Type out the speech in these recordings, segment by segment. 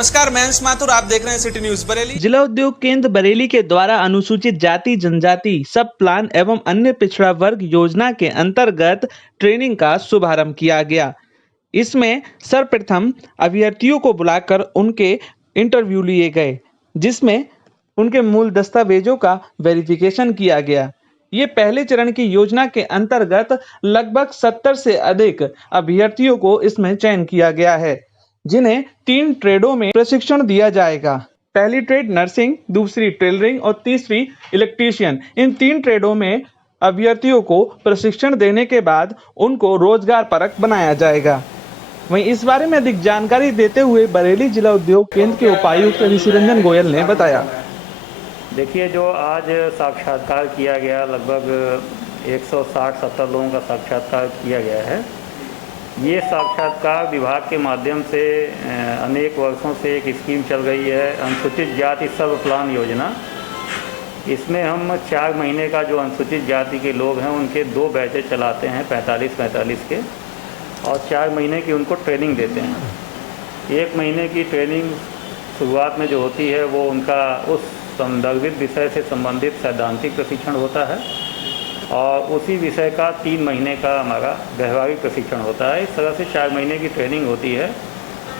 नमस्कार, मैं अंश माथुर, आप देख रहे हैं सिटी न्यूज बरेली। जिला उद्योग केंद्र बरेली के द्वारा अनुसूचित जाति जनजाति सब प्लान एवं अन्य पिछड़ा वर्ग योजना के अंतर्गत ट्रेनिंग का शुभारंभ किया गया। इसमें सर्वप्रथम अभ्यर्थियों को बुलाकर उनके इंटरव्यू लिए गए, जिसमें उनके मूल दस्तावेजों का वेरिफिकेशन किया गया। ये पहले चरण की योजना के अंतर्गत लगभग 70 से अधिक अभ्यर्थियों को इसमें चयन किया गया है, जिन्हें 3 ट्रेडों में प्रशिक्षण दिया जाएगा। पहली ट्रेड नर्सिंग, दूसरी टेलरिंग और तीसरी इलेक्ट्रीशियन। इन 3 ट्रेडों में अभ्यर्थियों को प्रशिक्षण देने के बाद उनको रोजगार परक बनाया जाएगा। वहीं इस बारे में अधिक जानकारी देते हुए बरेली जिला उद्योग केंद्र के उपायुक्त ऋषि रंजन गोयल ने बताया। देखिए, जो आज साक्षात्कार किया गया, लगभग 160-70 लोगों का साक्षात्कार किया गया है। ये साक्षात्कार विभाग के माध्यम से अनेक वर्षों से एक स्कीम चल रही है, अनुसूचित जाति सब प्लान योजना। इसमें हम 4 महीने का जो अनुसूचित जाति के लोग हैं उनके 2 बैचेज चलाते हैं 45-45 के, और 4 महीने की उनको ट्रेनिंग देते हैं। 1 महीने की ट्रेनिंग शुरुआत में जो होती है वो उनका उस संदर्भित विषय से संबंधित सैद्धांतिक प्रशिक्षण होता है, और उसी विषय का 3 महीने का हमारा व्यवहारिक प्रशिक्षण होता है। इस तरह से 4 महीने की ट्रेनिंग होती है,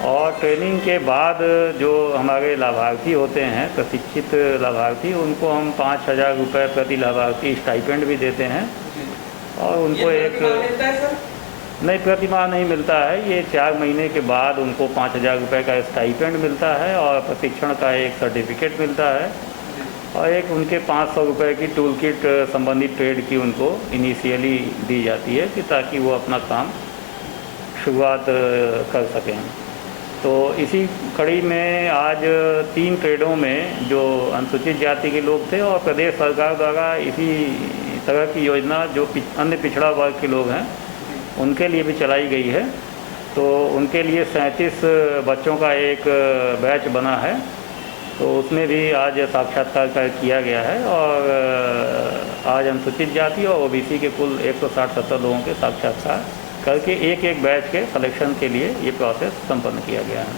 और ट्रेनिंग के बाद जो हमारे लाभार्थी होते हैं, प्रशिक्षित लाभार्थी, उनको हम 5,000 रुपये प्रति लाभार्थी स्टाइपेंड भी देते हैं। और उनको एक नहीं, प्रतिमाह नहीं मिलता है। ये 4 महीने के बाद उनको 5,000 रुपये का स्टाइपेंड मिलता है, और प्रशिक्षण का एक सर्टिफिकेट मिलता है, और एक उनके 500 रुपये की टूल किट संबंधित ट्रेड की उनको इनिशियली दी जाती है, कि ताकि वो अपना काम शुरुआत कर सकें। तो इसी कड़ी में आज 3 ट्रेडों में जो अनुसूचित जाति के लोग थे, और प्रदेश सरकार द्वारा इसी तरह की योजना जो अन्य पिछड़ा वर्ग के लोग हैं उनके लिए भी चलाई गई है। तो उनके लिए 37 बच्चों का एक बैच बना है, तो उसमें भी आज साक्षात्कार किया गया है, और आज अनुसूचित जाति और ओबीसी के कुल 160-70 लोगों के साक्षात्कार करके एक बैच के सिलेक्शन के लिए ये प्रोसेस संपन्न किया गया है।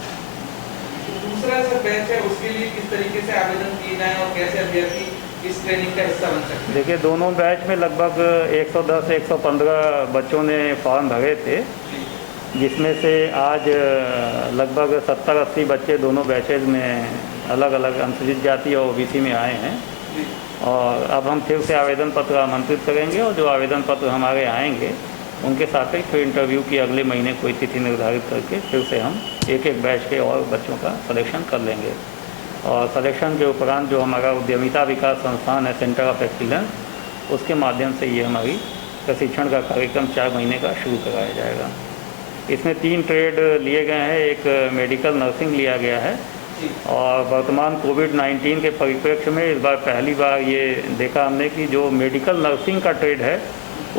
दूसरा सर बैच है, उसके लिए किस तरीके से आवेदन किए जाएं और कैसे अभ्यर्थी इस ट्रेनिंग का हिस्सा बन सकते हैं? देखिए, दोनों बैच में लगभग 110-115 बच्चों ने फॉर्म भरे थे, जिसमें से आज लगभग 70-80 बच्चे दोनों बैचेज में अलग अलग अनुसूचित जाति और ओबीसी में आए हैं। और अब हम फिर से आवेदन पत्र आमंत्रित करेंगे, और जो आवेदन पत्र हमारे आएंगे उनके साथ ही फिर इंटरव्यू की अगले महीने कोई तिथि निर्धारित करके फिर से हम एक बैच के और बच्चों का सिलेक्शन कर लेंगे। और सिलेक्शन के उपरांत जो हमारा उद्यमिता विकास संस्थान है, सेंटर ऑफ एक्सीलेंस, उसके माध्यम से ये हमारी प्रशिक्षण का कार्यक्रम 4 महीने का शुरू कराया जाएगा। इसमें 3 ट्रेड लिए गए हैं। एक मेडिकल नर्सिंग लिया गया है, और वर्तमान कोविड-19 के परिप्रेक्ष्य में इस बार पहली बार ये देखा हमने कि जो मेडिकल नर्सिंग का ट्रेड है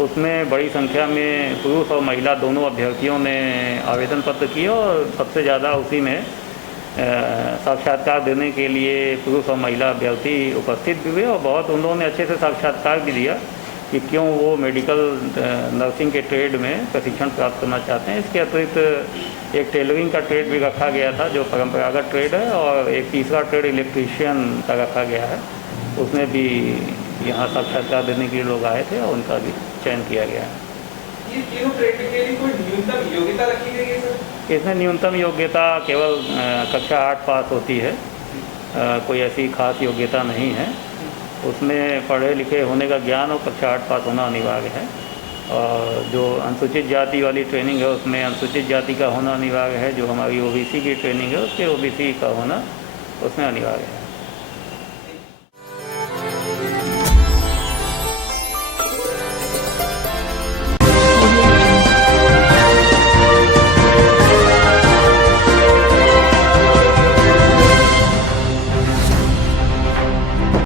उसमें बड़ी संख्या में पुरुष और महिला दोनों अभ्यर्थियों ने आवेदन पत्र किए, और सबसे ज़्यादा उसी में साक्षात्कार देने के लिए पुरुष और महिला अभ्यर्थी उपस्थित भी हुए, और बहुत उन्होंने अच्छे से साक्षात्कार भी दिया कि क्यों वो मेडिकल नर्सिंग के ट्रेड में प्रशिक्षण प्राप्त करना चाहते हैं। इसके अतिरिक्त एक टेलरिंग का ट्रेड भी रखा गया था जो परंपरागत ट्रेड है, और एक तीसरा ट्रेड इलेक्ट्रीशियन का रखा गया है। उसमें भी यहाँ साक्षात्कार देने के लिए लोग आए थे, और उनका भी चयन किया गया है। ये तीनों ट्रेड के लिए कोई न्यूनतम योग्यता रखी गई है सर? इसमें न्यूनतम योग्यता केवल कक्षा 8 पास होती है, कोई ऐसी खास योग्यता नहीं है। उसमें पढ़े लिखे होने का ज्ञान और कक्षा 8 पास होना अनिवार्य है। और जो अनुसूचित जाति वाली ट्रेनिंग है उसमें अनुसूचित जाति का होना अनिवार्य है। जो हमारी ओबीसी की ट्रेनिंग है उसके ओबीसी का होना उसमें अनिवार्य है।